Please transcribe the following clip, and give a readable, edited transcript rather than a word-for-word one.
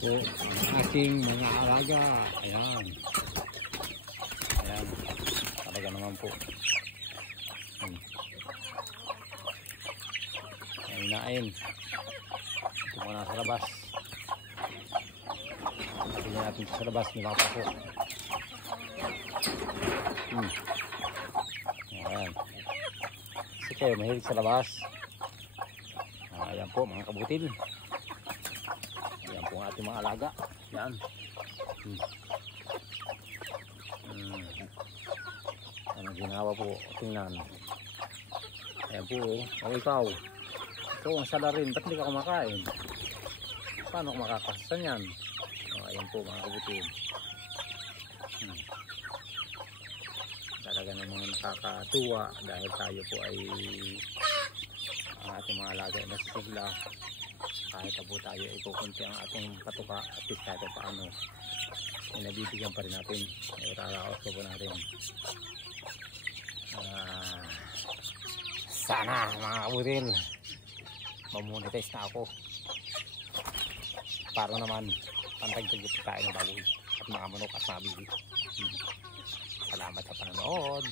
po ang ating mga alaga. Ayan. Ayan. Talaga naman po. Hinain. Ito muna sa labas. Tignan natin sa labas ni Papa po. Ayan. Kasi kayo mahilig sa labas. Ayan po mga kabutil. Ayan po ang ating mga alaga. Ayan. Anong ginawa po? Tingnan. Ayan po. O ikaw. Ikaw ang sala rin. Ba't hindi ka kumakain? Paano kumakakasan yan? Ayan po mga kabutil. Talaga namang nakakatuwa dahil tayo po ay ang ating mga alaga ay nasisigla. Kahit po tayo ay kukunti ang ating patuka at least kahit paano ay nabibigyan pa rin natin. Ay raraos ko po natin. Sana mga kabutil mamonetize na ako para naman pantagtagit tayo ng baboy at mga manok at mga bibi. Salamat sa panonood.